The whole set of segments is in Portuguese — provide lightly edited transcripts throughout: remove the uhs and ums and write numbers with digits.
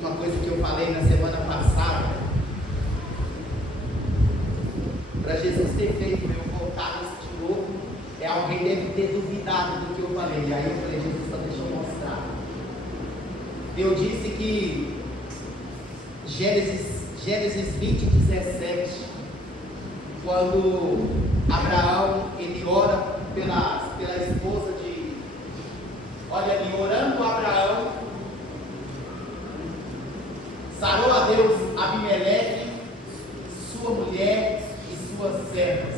uma coisa que eu falei na semana passada, para Jesus ter feito eu voltar isso de novo, alguém deve ter duvidado do que eu falei. E aí eu falei, Jesus, só deixa eu mostrar. Eu disse que Gênesis 20, 17, quando Abraão ele ora pela esposa de, olha ali, orando Abraão, sarou a Deus Abimeleque, sua mulher e suas servas,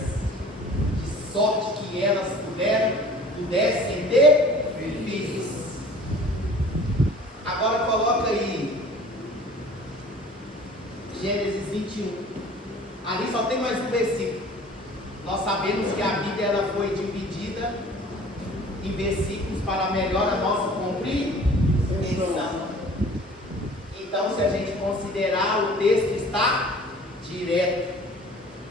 de sorte que elas pudessem ter filhos. Agora coloca aí Gênesis 21. Ali só tem mais um versículo. Nós sabemos que a Bíblia ela foi dividida em versículos para melhor a nossa compreensão. Então, se a gente considerar, o texto está direto.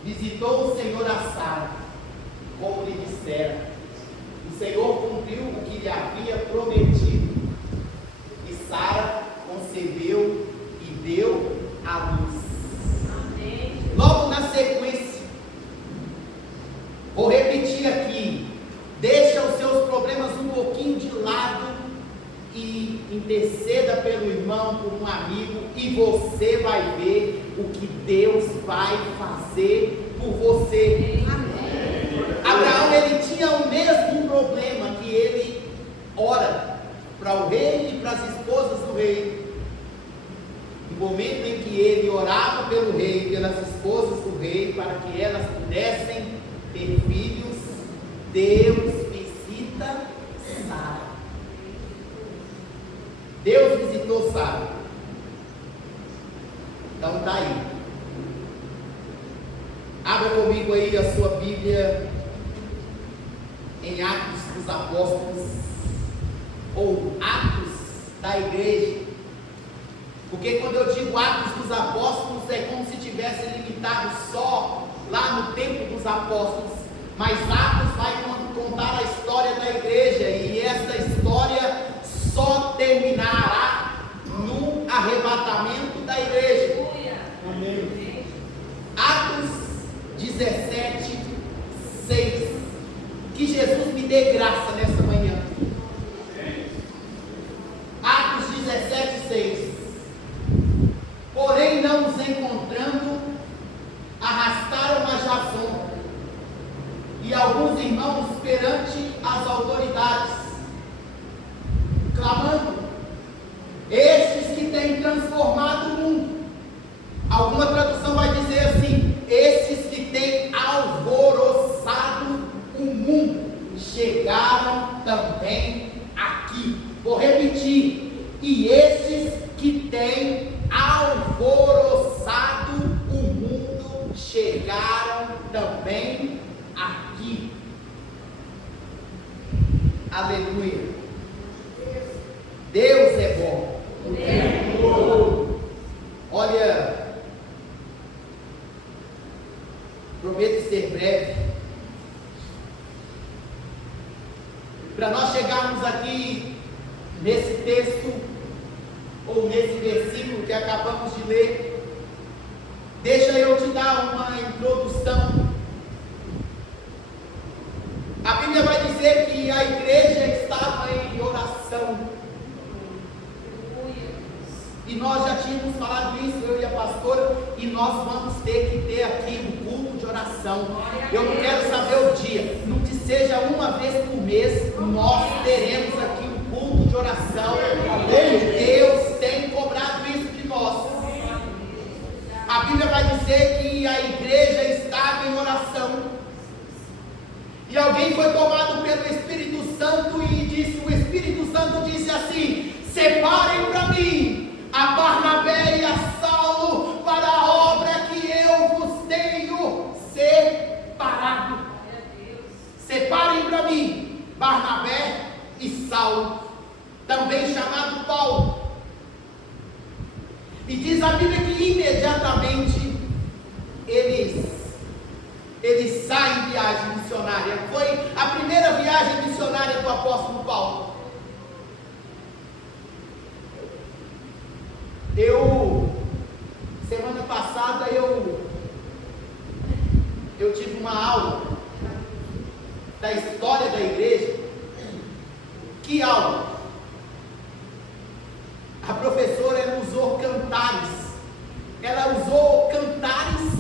Visitou o Senhor a Sara, como lhe dissera. O Senhor cumpriu o que lhe havia prometido. E Sara concebeu e deu à luz. Amém. Logo na sequência, vou repetir aqui. Deixa os seus problemas um pouquinho de lado e interceda pelo irmão, por um amigo, e você vai ver o que Deus vai fazer por você. Amém. Abraão, ele tinha o mesmo problema, que ele ora para o rei e para as esposas do rei. No momento em que ele orava pelo rei, pelas esposas do rei, para que elas pudessem ter filhos, Deus visita Sara. Deus visitou Sara. Então está aí. Abra comigo aí a sua Bíblia em Atos dos Apóstolos, ou Atos da Igreja. Porque quando eu digo Atos dos Apóstolos, é como se tivesse limitado só lá no tempo dos apóstolos. Mas Atos vai contar a história da igreja, e essa história só terminará no arrebatamento da igreja. Amém. Atos 17, 6. Que Jesus me dê graça nessa manhã. Atos 17, 6. Porém, não os encontrando, arrastaram a Jasão e alguns irmãos perante as autoridades, clamando: estes que têm transformado o mundo. Alguma tradução vai dizer assim: estes que têm alvoroçado o mundo chegaram também aqui. Vou repetir: e estes que têm alvoroçado o mundo chegaram também aqui. Aleluia. Deus é bom. Olha, prometo ser breve. Para nós chegarmos aqui nesse texto, ou nesse versículo que acabamos de ler, deixa eu te dar uma introdução. A Bíblia vai dizer que a igreja estava em oração. E nós já tínhamos falado isso, eu e a pastora, e nós vamos ter que ter aqui um culto de oração. Eu não quero saber o dia, não que seja uma vez por mês, nós teremos aqui um culto de oração. Deus tem cobrado isso de nós. A Bíblia vai dizer que a igreja estava em oração. E alguém foi tomado pelo Espírito Santo e disse, o Espírito Santo disse assim: separem para mim a Barnabé e a Saulo para a obra que eu vos tenho separado. Separem para mim Barnabé e Saulo, também chamado Paulo. E diz a Bíblia que imediatamente eles saem em viagem missionária. Foi a primeira viagem missionária do apóstolo Paulo. Semana passada eu tive uma aula da história da igreja. Que aula? A professora, ela usou cantares. Ela usou cantares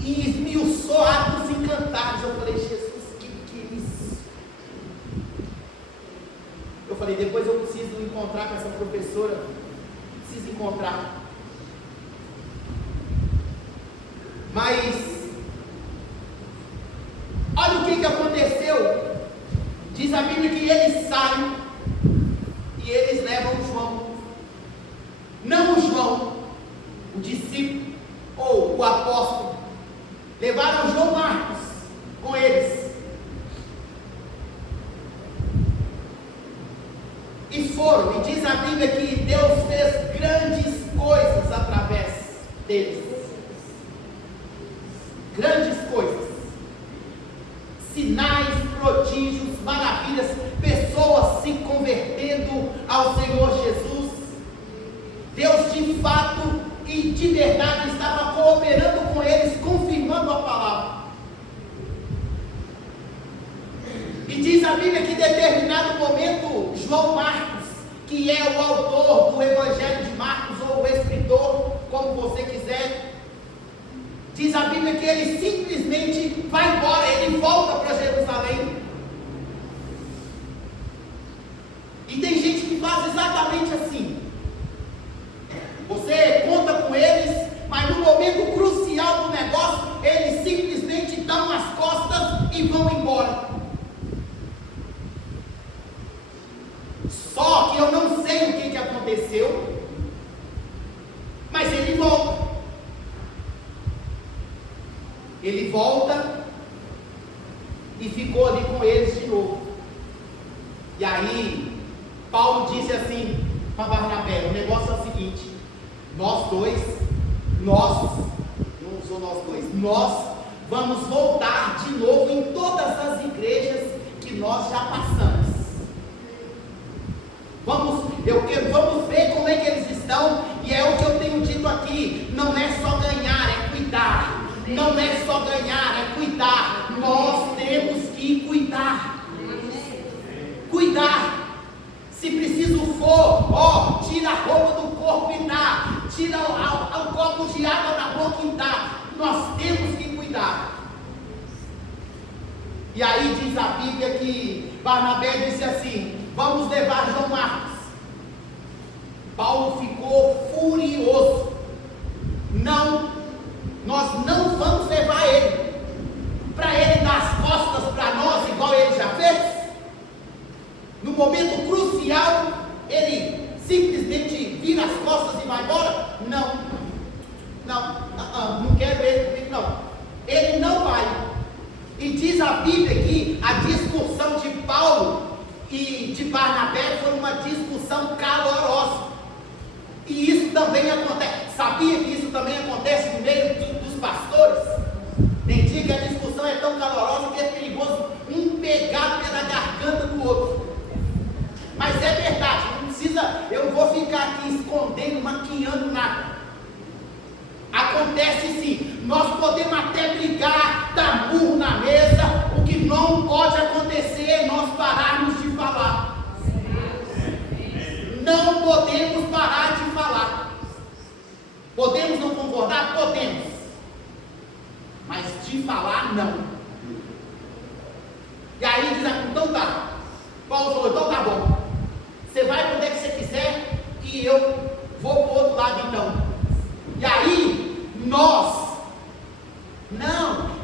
e esmiuçou atos em cantares. Eu falei, Jesus, que é isso? Eu falei, depois eu preciso encontrar com essa professora. Preciso encontrar. Mas olha o que aconteceu. Diz a Bíblia que eles saem e eles levam João. Não o João, o discípulo ou o apóstolo. Levaram João Marcos com eles. E foram. E diz a Bíblia que Deus fez grandes coisas através deles. Grandes coisas, sinais, prodígios, maravilhas, pessoas se convertendo ao Senhor Jesus. Deus de fato e de verdade estava cooperando com eles, confirmando a palavra. E diz a Bíblia que em determinado momento, João Marcos, que é o autor do Evangelho de Marcos, ou o escritor, como você quiser, diz a Bíblia que ele simplesmente vai embora, ele volta para Jerusalém. E tem gente que faz exatamente assim. Você conta com eles, mas no momento crucial do negócio, eles simplesmente dão as costas e vão embora. Só que eu não sei o que aconteceu, mas ele volta. Ele volta e ficou ali com eles de novo. E aí, Paulo disse assim para Barnabé: o negócio é o seguinte, nós vamos voltar de novo em todas as igrejas que nós já passamos. Vamos ver como é que eles estão, e é o que eu tenho dito aqui: não é só ganhar, é cuidar. Não é só ganhar, é cuidar. Nós temos que cuidar. Cuidar. Se preciso for, tira a roupa do corpo e dá. Tira o copo de água da boca e dá. Nós temos que cuidar. E aí diz a Bíblia que Barnabé disse assim: vamos levar João Marcos. Paulo ficou furioso. Nós não vamos levar ele, para ele dar as costas para nós, igual ele já fez. No momento crucial, ele simplesmente vira as costas e vai embora? Não quero ele comigo, não. Ele não vai. E diz a Bíblia que a discussão de Paulo e de Barnabé foi uma discussão calorosa. E isso também acontece. Sabia que isso também acontece no meio dos pastores? Tem dia que a discussão é tão calorosa que é perigoso um pegar pela garganta do outro. Mas é verdade, não precisa, eu não vou ficar aqui escondendo, maquiando nada. Acontece sim. Nós podemos até brigar, dar murro na mesa. O que não pode acontecer é nós pararmos de falar. Não podemos parar de falar. Podemos não concordar? Podemos. Mas de falar, não. E aí diz aqui: então tá. Paulo falou: então tá bom. Você vai para onde é que você quiser e eu vou para o outro lado então. E aí, não,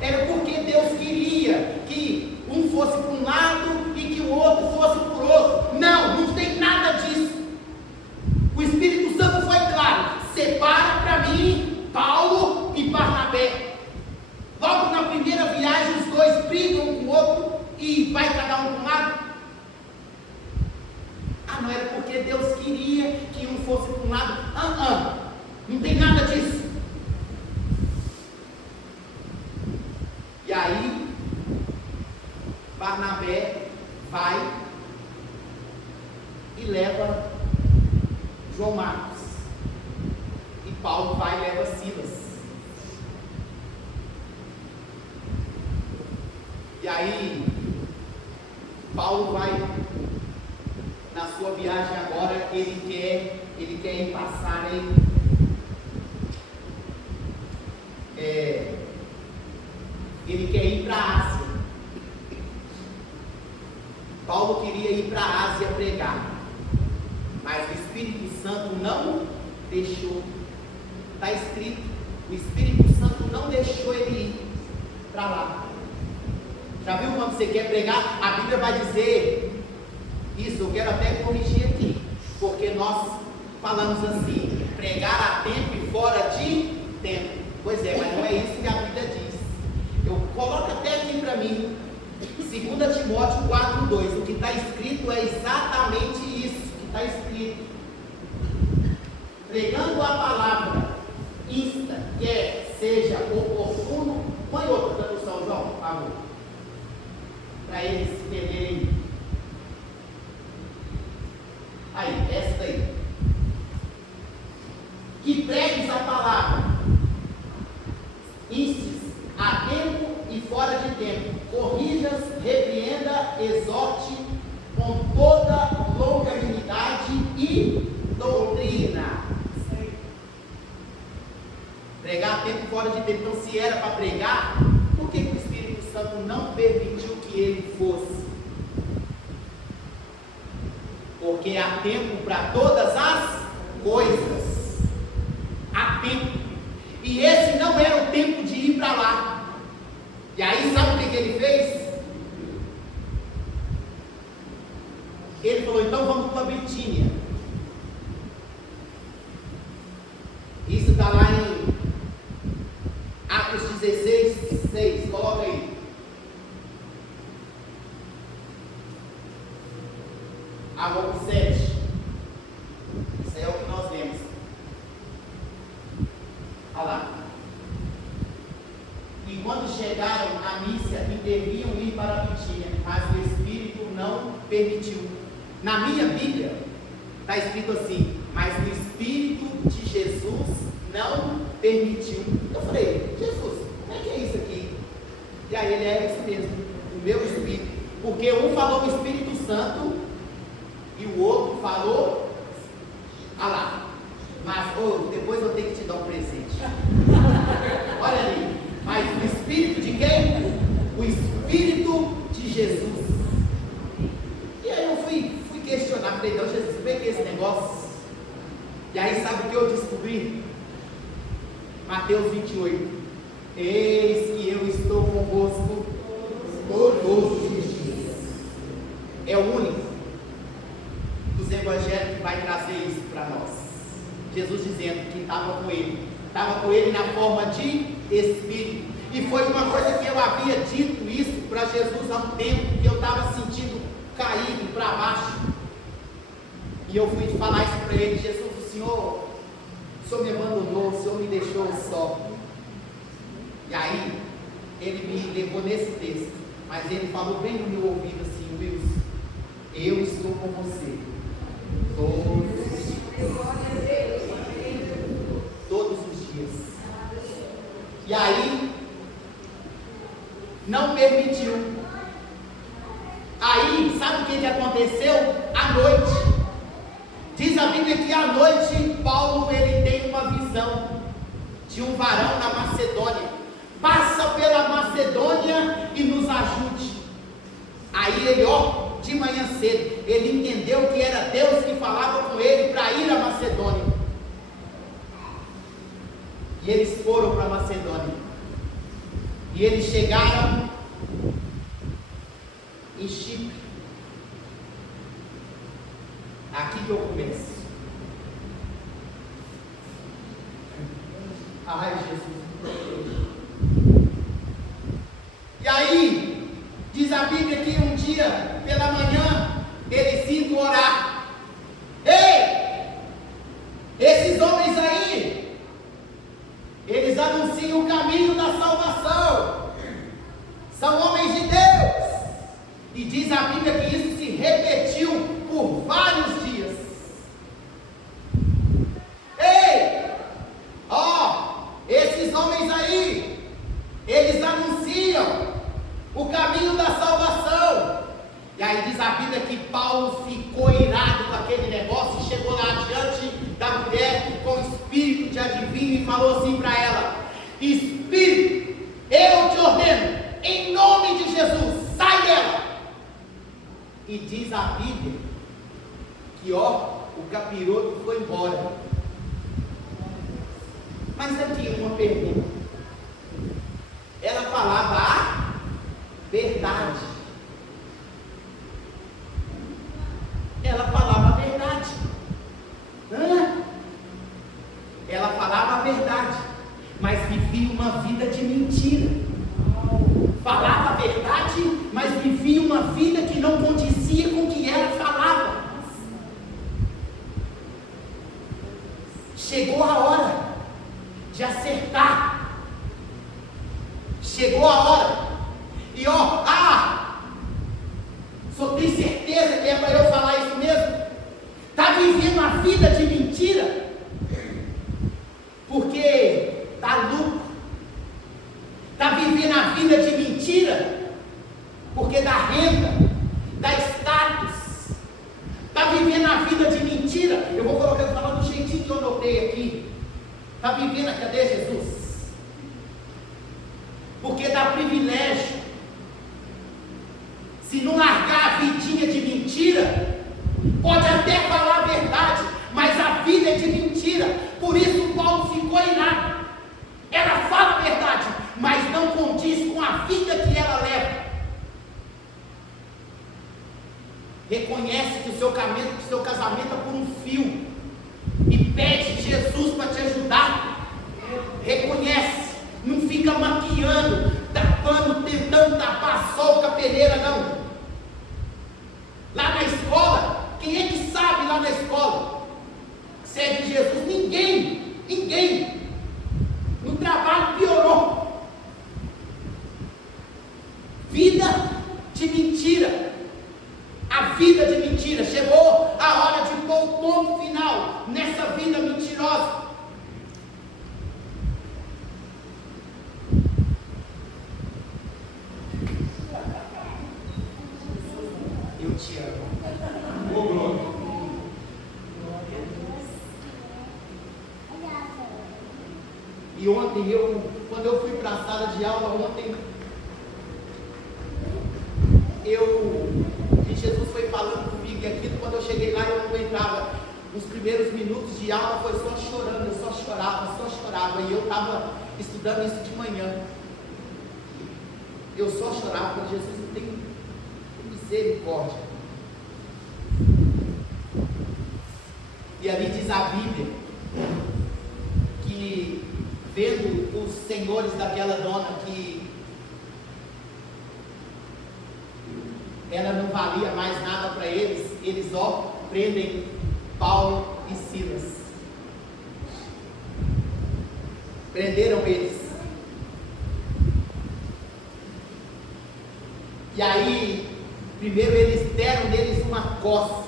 era porque Deus queria que um fosse para um lado e que o outro fosse para o outro. Não tem nada disso. O Espírito Santo foi claro: separa para mim Paulo e Barnabé. Logo na primeira viagem, os dois brigam com o outro e vai cada um para um lado. Não era porque Deus queria que um fosse para um lado. Não tem nada disso. E aí, Barnabé vai e leva João Marcos. Paulo vai e leva Silas. E aí, Paulo vai, na sua viagem agora, ele quer ir passar ele quer ir para a Ásia. Paulo queria ir para a Ásia pregar, mas o Espírito Santo não deixou. Está escrito, o Espírito Santo não deixou ele ir para lá. Já viu quando você quer pregar? A Bíblia vai dizer isso. Eu quero até corrigir aqui, porque nós falamos assim: pregar a tempo e fora de tempo. Pois é, mas não é isso que a Bíblia diz. Eu coloco até aqui para mim, 2 Timóteo 4:2. O que está escrito é exatamente isso que está escrito: pregando a palavra, insta, quer seja oportuno. Põe outra tradução, João, por favor, para eles entenderem. Aí, essa daí. Que pregues a palavra, instes a tempo e fora de tempo, corrijas, repreenda, exorte com toda longanimidade e doutrina. Pregar a tempo e fora de tempo. Então, se era para pregar, por que o Espírito Santo não permitiu que ele fosse? Porque há tempo para todas as coisas. Há tempo. E esse não era o tempo de ir para lá. E aí, sabe o que ele fez? Ele falou: então vamos para Bitínia. Isso está lá em Atos 16:6. Coloca aí. Agora 7. Isso é o que nós vemos. Olha lá. E quando chegaram a Mísia, deviam ir para Bitínia, mas o Espírito não permitiu. Na minha Bíblia está escrito assim: mas o Espírito de Jesus não permitiu. Eu falei: Jesus, como é que é isso aqui? E aí ele: é isso mesmo, o meu Espírito. Porque um falou o Espírito Santo e o outro falou, olha lá, mas depois eu tenho que te dar um presente. Olha ali, mas o Espírito de quem? O Espírito de Jesus. E aí eu fui questionar, falei: não, Jesus, como é que é esse negócio? E aí sabe o que eu descobri? Mateus 28. Eis que eu estou convosco todos os dias. É o único dos evangelhos que vai trazer isso para nós. Jesus dizendo que estava com ele na forma de Espírito. E foi uma coisa que eu havia dito isso para Jesus há um tempo, que eu estava sentindo caído para baixo. E eu fui falar isso para ele: Jesus, o Senhor me abandonou, o Senhor me deixou só. E aí, ele me levou nesse texto, mas ele falou bem no meu ouvido assim: Wilson, eu estou com você todos os dias. E aí, não permitiu. Aí, sabe o que aconteceu? À noite, diz a Bíblia que à noite Paulo ele tem uma visão de um varão na Macedônia: passa pela Macedônia e nos ajude. Aí ele, de manhã cedo, ele entendeu que era Deus que falava com ele para ir à Macedônia. E eles foram para a Macedônia. E eles chegaram em Chipre. Aqui que eu começo. Ai, Jesus. E aí, diz a Bíblia que um dia, pela manhã, eles indo orar. Ei! Esses homens aí, eles anunciam o caminho da salvação. falou assim para ela: Espírito, eu te ordeno, em nome de Jesus, sai dela. E diz a Bíblia que o capiroto foi embora. Mas aqui uma pergunta: ela falava a verdade. Ela falava a verdade. Ela falava a verdade, mas vivia uma vida de mentira. Falava a verdade, mas vivia uma vida que não condizia com o que ela falava. Chegou a hora de acertar. Chegou a hora. E só tem certeza que é para eu falar isso mesmo? Está vivendo uma vida de mentira porque dá lucro. Está vivendo a vida de mentira porque dá renda, dá status. Está vivendo a vida de mentira. Eu vou falar do jeitinho que eu notei aqui. Está vivendo, cadê Jesus? Porque dá privilégio. Se não largar a vidinha de mentira, pode até falar a verdade, mas a vida é de mentira. Por isso Paulo ficou irado. Ela fala a verdade, mas não condiz com a vida que ela leva. Reconhece que o seu casamento é por um fio e pede Jesus para te ajudar. Reconhece, não fica maquiando, tapando, tentando tapar sol com a peneira, não. Lá na escola, quem é que sabe lá na escola? Segue Jesus? Ninguém. No trabalho piorou. Vida de mentira. A vida de mentira. Chegou a hora de pôr o ponto final nessa vida mentirosa. Eu te amo. E ontem, quando eu fui para a sala de aula, Jesus foi falando comigo, e aquilo, quando eu cheguei lá, eu não aguentava. Nos primeiros minutos de aula foi só chorando, eu só chorava, e eu estava estudando isso de manhã. Eu só chorava, porque Jesus não tem misericórdia. E ali diz a Bíblia que, vendo os senhores daquela dona, que ela não valia mais nada para eles, prendem Paulo e Silas. Prenderam eles. E aí, primeiro eles deram neles uma coça.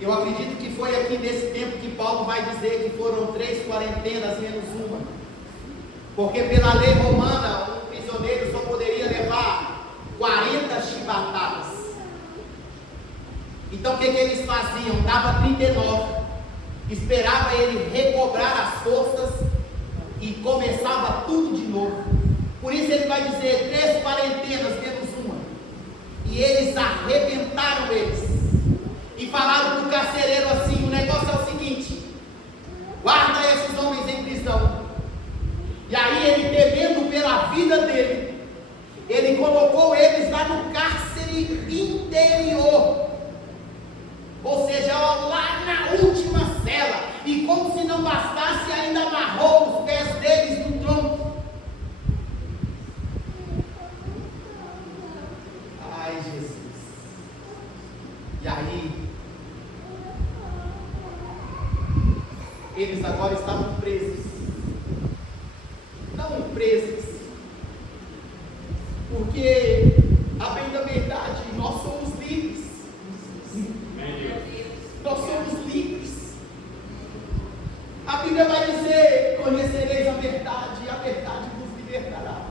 Eu acredito que foi aqui nesse tempo que Paulo vai dizer que foram 3 quarentenas menos uma. Porque pela lei romana, um prisioneiro só poderia levar 40 chibatadas. Então o que eles faziam? Dava 39. Esperava ele recobrar as forças e começava tudo de novo. Por isso ele vai dizer 3 quarentenas menos uma. E eles arrebentaram eles. E falaram para o carcereiro assim: o negócio é o seguinte, guarda esses homens em prisão. E aí ele, temendo pela vida dele, ele colocou eles lá no cárcere interior, ou seja, lá na última cela. E como se não bastasse, ainda amarrou os pés deles no tronco. Ai, Jesus. E aí eles agora estavam presos. Não presos, porque, a bem da verdade, nós somos livres. Nós somos livres. A Bíblia vai dizer: conhecereis a verdade, e a verdade vos libertará.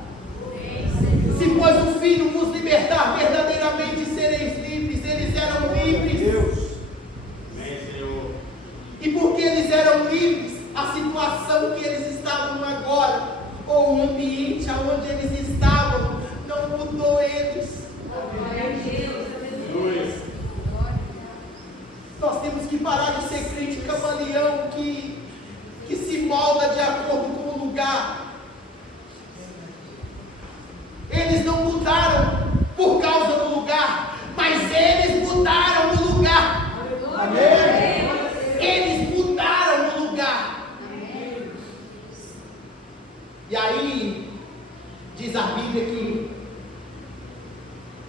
Se pois o Filho vos libertar, verdadeiramente sereis livres. Eles eram livres. Deus. E porque eles eram livres, temos que parar de ser crente camaleão que se molda de acordo com o lugar. Eles não mudaram por causa do lugar, mas eles mudaram o lugar. Amém? Eles mudaram o lugar. E aí, diz a Bíblia que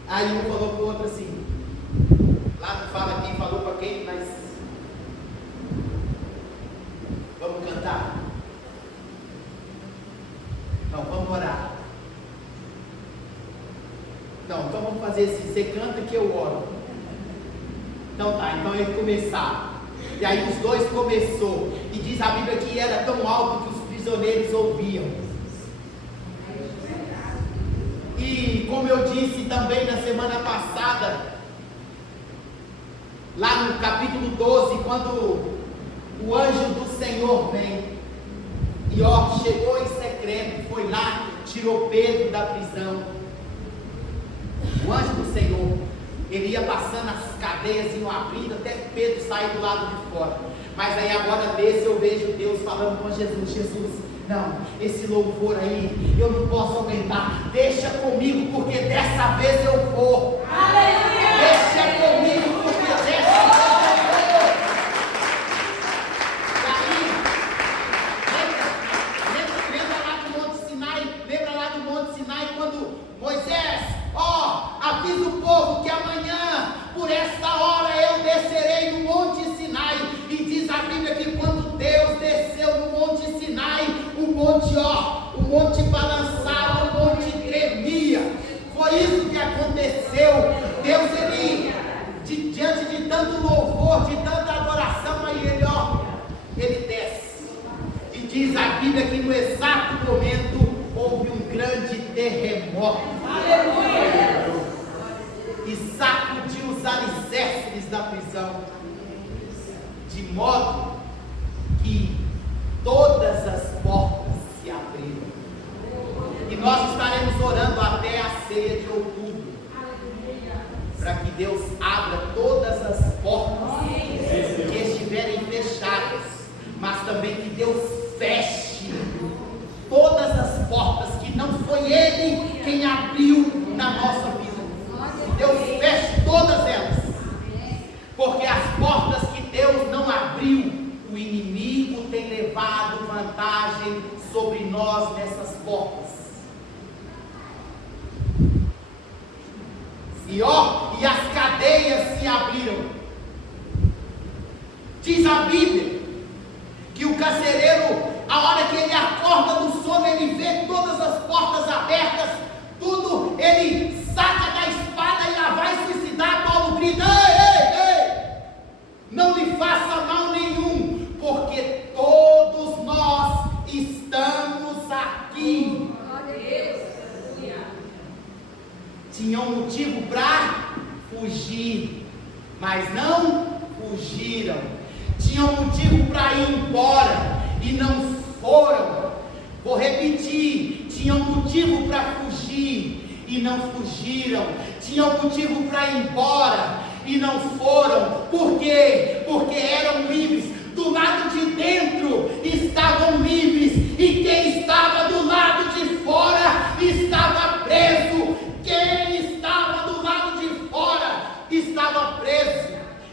aí um falou para o outro assim, lá não fala quem falou para quem, mas vamos cantar? Não, vamos orar. Não, então vamos fazer assim, você canta que eu oro. Então tá, então ele começar. E aí os dois começou. E diz a Bíblia que era tão alto que os prisioneiros ouviam. E como eu disse também na semana passada, lá no capítulo 12, quando o anjo do Senhor vem, e ó, chegou em secreto, foi lá, tirou Pedro da prisão. O anjo do Senhor, ele ia passando as cadeias, iam abrindo, até Pedro sair do lado de fora. Mas aí agora desse eu vejo Deus falando com Jesus, Jesus, não, esse louvor aí, eu não posso aumentar, deixa comigo, porque dessa vez eu vou. Aleluia! Deixa comigo, porque dessa vez eu vou. E aí, lembra lá do Monte Sinai, quando Moisés, avisa o povo que amanhã, por esta hora, eu descerei no Monte Sinai. E diz a Bíblia que quando Deus desceu no Monte Sinai, o monte balançava, o monte tremia. Foi isso que aconteceu. Deus, diante de tanto louvor, de tanta adoração, aí ele desce. E diz a Bíblia que no exato momento houve um grande terremoto. Aleluia! E sacudiu os alicerces da prisão, de modo que todas as portas se abriram. E nós estaremos orando até a ceia de outubro, para que Deus abra todas as portas que estiverem fechadas, mas também que Deus feche todas as portas que não foi Ele quem abriu na nossa vida. Deus feche todas elas, porque as portas que Deus não abriu, o inimigo tem levado vantagem sobre nós nessas portas. E as cadeias se abriram. Diz a Bíblia que o carcereiro, a hora que ele acorda do sono, ele vê todas as portas abertas, tudo, ele saca da espada e lá vai suicidar. Paulo grita: ei, não lhe faça mal nenhum, porque todos nós estamos aqui. Tinham motivo para fugir, mas não fugiram. Tinham motivo para ir embora e não foram. Vou repetir: tinham motivo para fugir e não fugiram. Tinham motivo para ir embora e não foram. Por quê? Porque eram livres. Do lado de dentro estavam livres, e quem estava do lado de fora estava preso. Quem estava do lado de fora estava preso.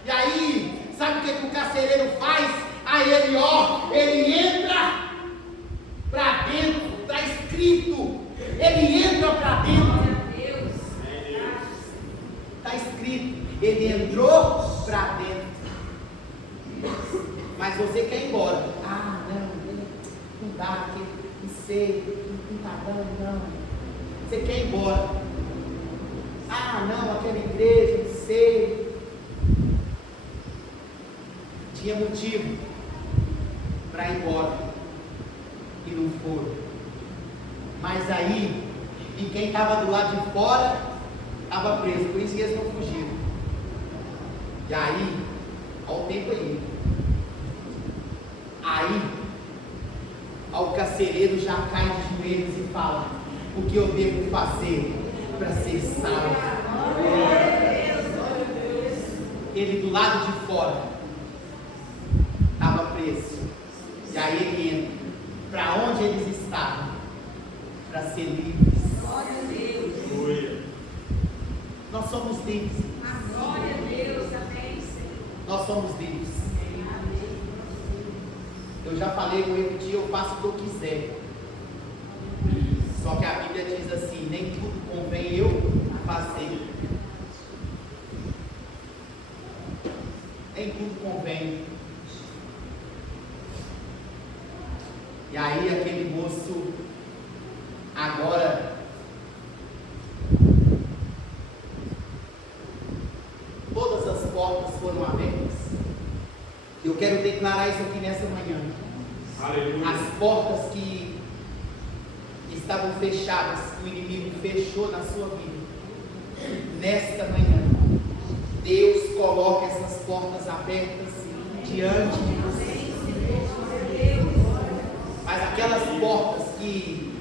E aí, sabe o que o carcereiro faz? Aí ele entra para dentro. Está escrito, ele entra para dentro. Está escrito, ele entrou para dentro. Mas você quer ir embora. Não dá, não sei, não está dando, não. Você quer ir embora. Não, aquela igreja, não sei. Tinha motivo para ir embora e não foram. Mas aí, e quem estava do lado de fora estava preso, por isso que eles não fugiram. E aí, olha o tempo aí. Aí, o carcereiro já cai de joelhos e fala: o que eu devo fazer para ser salvo? Ele do lado de fora preso. E aí ele entra. Para onde eles estavam? Para ser livres. Glória a Deus. Nós somos livres. Glória a Deus. Amém, Senhor. Nós somos livres. Eu já falei com ele um dia, eu faço o que eu quiser. Só que a Bíblia diz assim: nem tudo convém eu fazer. Nem tudo convém. E aí aquele moço agora todas as portas foram abertas. Eu quero declarar isso aqui nessa manhã. Aleluia. As portas que estavam fechadas, que o inimigo fechou na sua vida, nesta manhã, Deus coloca essas portas abertas diante de você. Mas aquelas portas que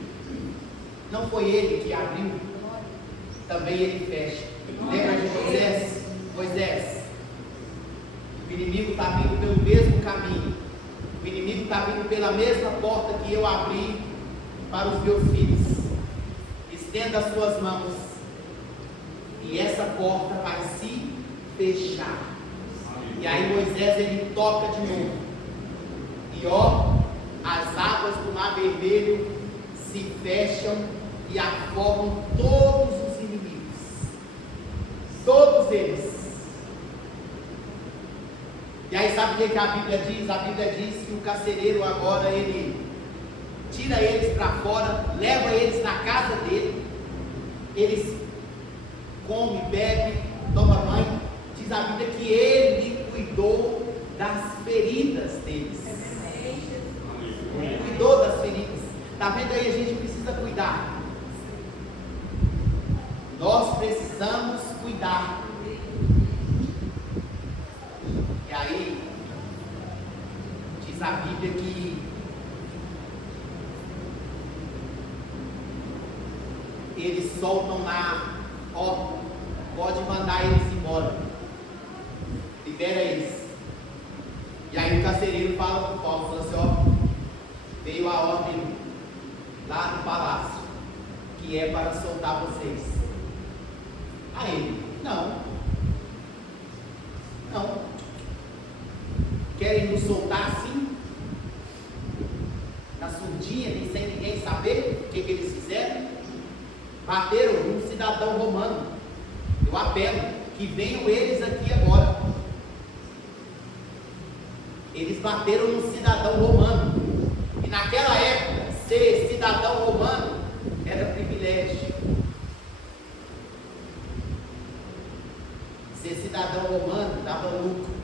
não foi ele que abriu, também ele fecha. Lembra de Moisés? Moisés, o inimigo está vindo pelo mesmo caminho. O inimigo está vindo pela mesma porta que eu abri para os meus filhos. Estenda as suas mãos e essa porta vai se fechar. E aí Moisés ele toca de novo. E ó, as águas do Mar Vermelho se fecham e afogam todos os inimigos. Todos eles. E aí sabe o que a Bíblia diz? A Bíblia diz que o carcereiro agora ele tira eles para fora, leva eles na casa dele, eles comem, bebem, tomam banho. Diz a Bíblia que ele cuidou das feridas deles. Cuidou das feridas. Está vendo aí? A gente precisa cuidar. Nós precisamos cuidar. E aí, diz a Bíblia que eles soltam lá, ó, pode mandar eles embora, libera eles. E aí o carcereiro fala para o Paulo, fala assim, ó, veio a ordem lá no palácio, que é para soltar vocês. Aí ele, não, querem nos soltar assim, na surdinha, nem sem ninguém saber o que eles fizeram? Bateram num cidadão romano. Eu apelo que venham eles aqui agora. Eles bateram num cidadão romano. E naquela época, ser cidadão romano era privilégio. Ser cidadão romano dava lucro.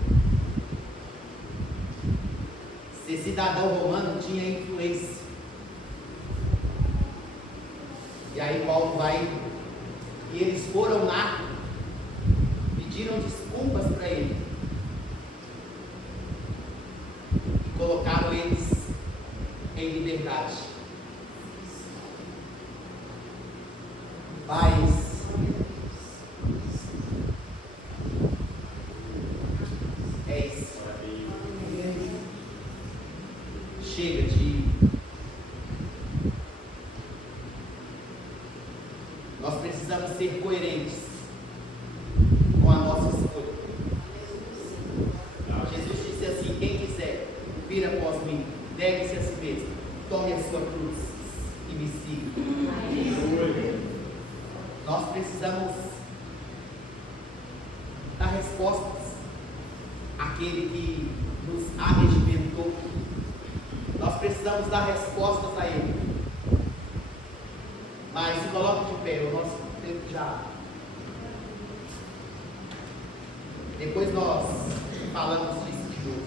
Ser cidadão romano tinha influência. E aí Paulo vai, e eles foram lá, pediram desculpas para ele, e colocaram eles em liberdade. Paz. É isso. Chega de... Nós precisamos ser coerentes com a nossa escolha. Jesus disse assim: quem quiser vir após mim, negue-se a si mesmo, tome a sua cruz e me siga. Nós precisamos dar respostas àquele que nos arregimentou. Nós precisamos dar respostas a ele. Mas se coloque de pé, o nosso tempo já. Depois nós falamos disso de novo.